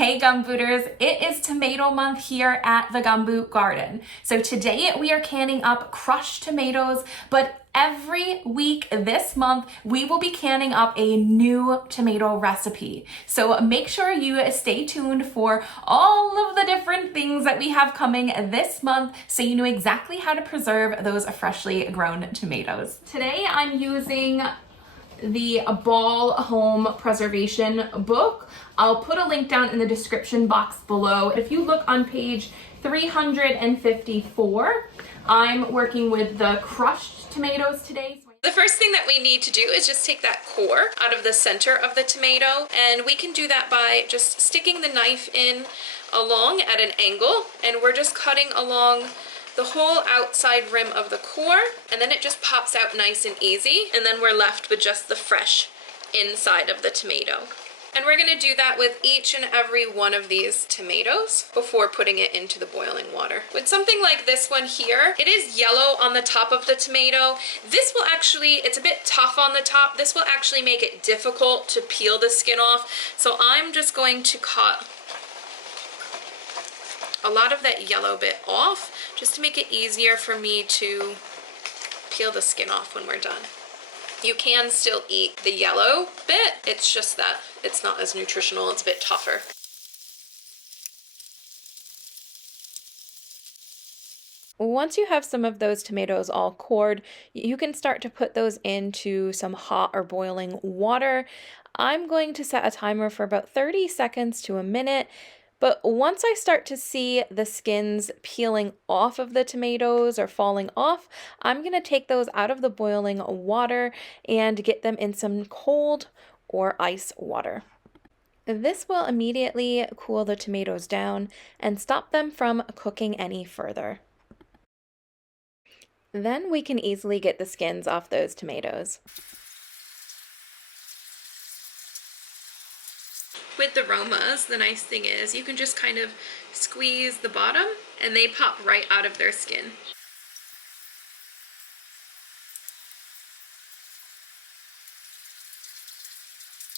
Hey Gumbooters, it is tomato month here at the Gumboot Garden. So today we are canning up crushed tomatoes, but every week this month we will be canning up a new tomato recipe. So make sure you stay tuned for all of the different things that we have coming this month so you know exactly how to preserve those freshly grown tomatoes. Today I'm using the Ball Home Preservation book. I'll put a link down in the description box below. If you look on page 354, I'm working with the crushed tomatoes today. The first thing that we need to do is just take that core out of the center of the tomato, and we can do that by just sticking the knife in along at an angle, and we're just cutting along the whole outside rim of the core, and then it just pops out nice and easy, and then we're left with just the fresh inside of the tomato. And we're going to do that with each and every one of these tomatoes before putting it into the boiling water. With something like this one here, it is yellow on the top of the tomato. This will actually, it's a bit tough on the top. This will actually make it difficult to peel the skin off. So I'm just going to cut a lot of that yellow bit off just to make it easier for me to peel the skin off when we're done. You can still eat the yellow bit, it's just that it's not as nutritional, it's a bit tougher. Once you have some of those tomatoes all cored, you can start to put those into some hot or boiling water. I'm going to set a timer for about 30 seconds to a minute. But once I start to see the skins peeling off of the tomatoes or falling off, I'm going to take those out of the boiling water and get them in some cold or ice water. This will immediately cool the tomatoes down and stop them from cooking any further. Then we can easily get the skins off those tomatoes. With the Romas, the nice thing is you can just kind of squeeze the bottom and they pop right out of their skin.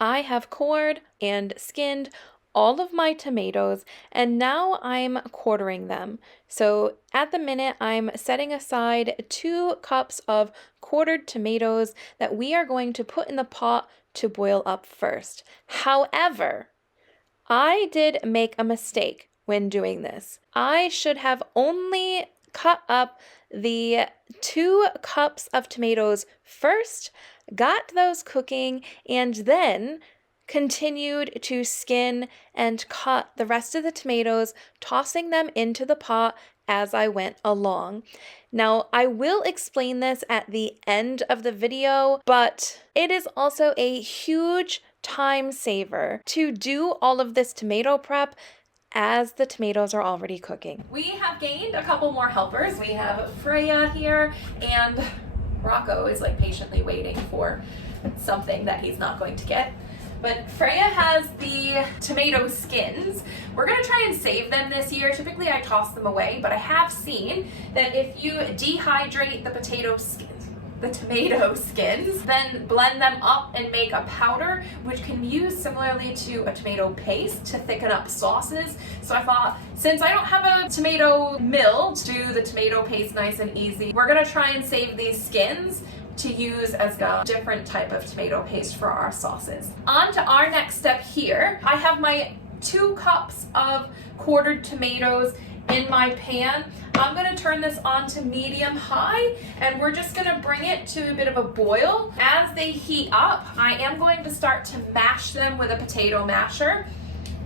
I have cored and skinned all of my tomatoes, and now I'm quartering them. So at the minute, I'm setting aside 2 cups of quartered tomatoes that we are going to put in the pot to boil up first. However, I did make a mistake when doing this. I should have only cut up the 2 cups of tomatoes first, got those cooking, and then continued to skin and cut the rest of the tomatoes, tossing them into the pot as I went along. Now, I will explain this at the end of the video, but it is also a huge time saver to do all of this tomato prep as the tomatoes are already cooking. We have gained a couple more helpers. We have Freya here, and Rocco is like patiently waiting for something that he's not going to get. But Freya has the tomato skins. We're gonna try and save them this year. Typically I toss them away, but I have seen that if you dehydrate the tomato skins, then blend them up and make a powder, which can be used similarly to a tomato paste to thicken up sauces. So I thought, since I don't have a tomato mill to do the tomato paste nice and easy, we're gonna try and save these skins to use as a different type of tomato paste for our sauces. On to our next step here. I have my 2 cups of quartered tomatoes in my pan. I'm going to turn this on to medium high, and we're just going to bring it to a bit of a boil. As they heat up, I am going to start to mash them with a potato masher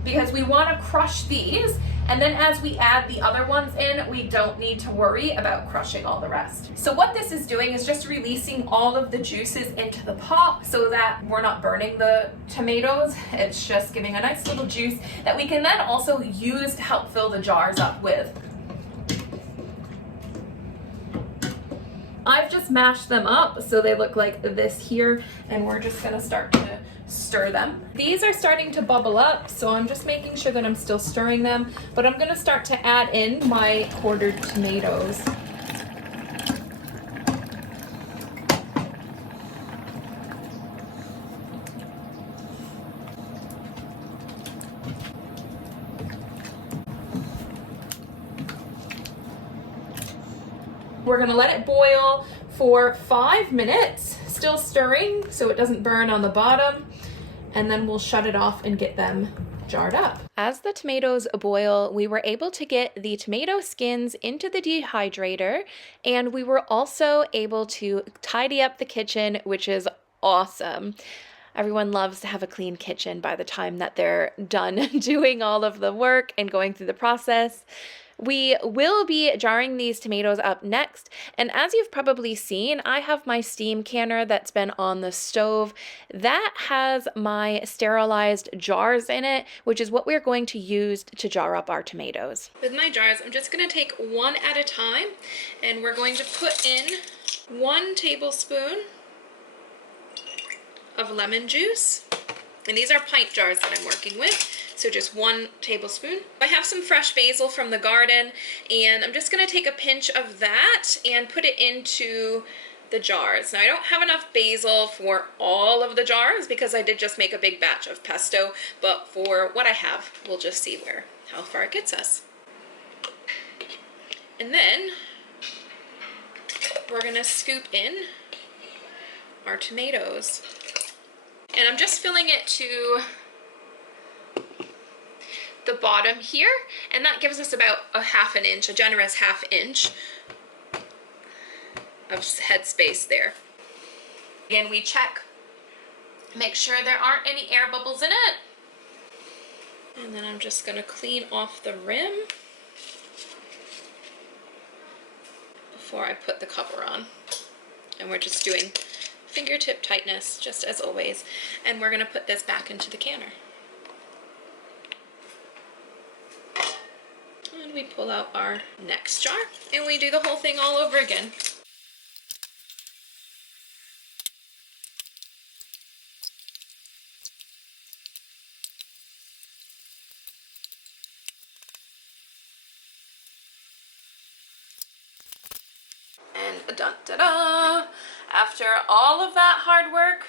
because we want to crush these, and then as we add the other ones in, we don't need to worry about crushing all the rest. So what this is doing is just releasing all of the juices into the pot so that we're not burning the tomatoes. It's just giving a nice little juice that we can then also use to help fill the jars up with. I've just mashed them up so they look like this here, and we're just gonna start to stir them. These are starting to bubble up, so I'm just making sure that I'm still stirring them, but I'm gonna start to add in my quartered tomatoes. We're gonna let it boil for 5 minutes, still stirring so it doesn't burn on the bottom, and then we'll shut it off and get them jarred up. As the tomatoes boil, we were able to get the tomato skins into the dehydrator, and we were also able to tidy up the kitchen, which is awesome. Everyone loves to have a clean kitchen by the time that they're done doing all of the work and going through the process. We will be jarring these tomatoes up next, and as you've probably seen, I have my steam canner that's been on the stove. That has my sterilized jars in it, which is what we're going to use to jar up our tomatoes. With my jars, I'm just going to take one at a time, and we're going to put in 1 tablespoon of lemon juice, and these are pint jars that I'm working with. So just 1 tablespoon. I have some fresh basil from the garden, and I'm just gonna take a pinch of that and put it into the jars. Now I don't have enough basil for all of the jars because I did just make a big batch of pesto, but for what I have, we'll just see how far it gets us. And then we're gonna scoop in our tomatoes. And I'm just filling it to the bottom here, and that gives us about a generous half inch of headspace there. Again, we check, make sure there aren't any air bubbles in it. And then I'm just gonna clean off the rim before I put the cover on. And we're just doing fingertip tightness, just as always. And we're gonna put this back into the canner. And we pull out our next jar, and we do the whole thing all over again. And da-da-da! After all of that hard work,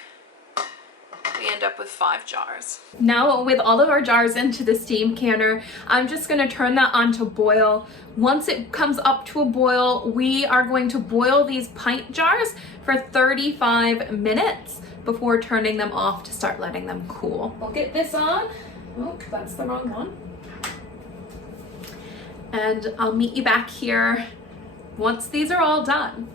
we end up with 5 jars. Now with all of our jars into the steam canner, I'm just gonna turn that on to boil. Once it comes up to a boil, we are going to boil these pint jars for 35 minutes before turning them off to start letting them cool. We'll get this on. Oh, that's the wrong one. And I'll meet you back here once these are all done.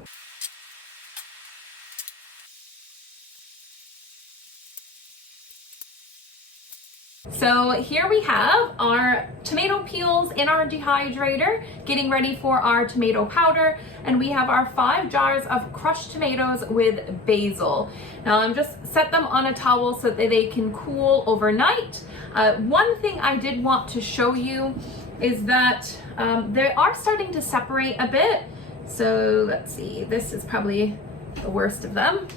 So here we have our tomato peels in our dehydrator, getting ready for our tomato powder, and we have our 5 jars of crushed tomatoes with basil. Now I'm just set them on a towel so that they can cool overnight. One thing I did want to show you is that they are starting to separate a bit. So let's see, this is probably the worst of them.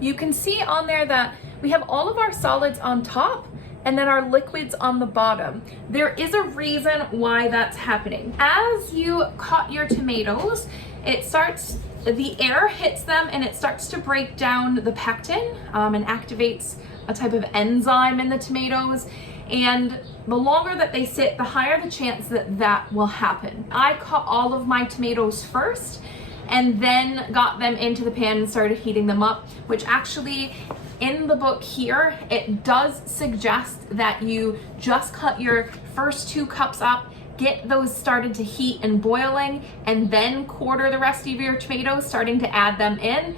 You can see on there that we have all of our solids on top and then our liquids on the bottom. There is a reason why that's happening. As you cut your tomatoes, the air hits them and it starts to break down the pectin and activates a type of enzyme in the tomatoes. And the longer that they sit, the higher the chance that that will happen. I cut all of my tomatoes first and then got them into the pan and started heating them up, which actually in the book here, it does suggest that you just cut your first 2 cups up, get those started to heat and boiling, and then quarter the rest of your tomatoes, starting to add them in.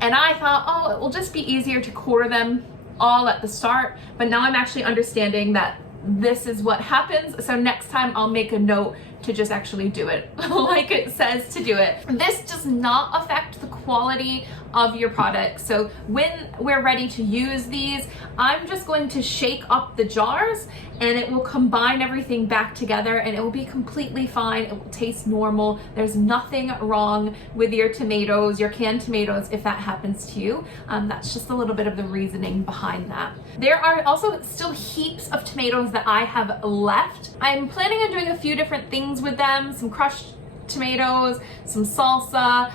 And I thought, oh, it will just be easier to quarter them all at the start, but now I'm actually understanding that this is what happens. So next time I'll make a note to just actually do it like it says to do it. This does not affect the quality of your product. So when we're ready to use these, I'm just going to shake up the jars and it will combine everything back together and it will be completely fine. It will taste normal. There's nothing wrong with your tomatoes, your canned tomatoes, if that happens to you. That's just a little bit of the reasoning behind that. There are also still heaps of tomatoes that I have left. I'm planning on doing a few different things with them, some crushed tomatoes, some salsa,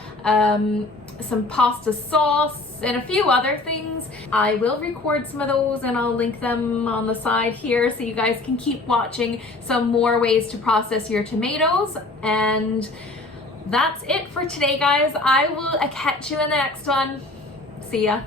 some pasta sauce, and a few other things. I will record some of those and I'll link them on the side here so you guys can keep watching some more ways to process your tomatoes. And that's it for today, guys. I will catch you in the next one. See ya.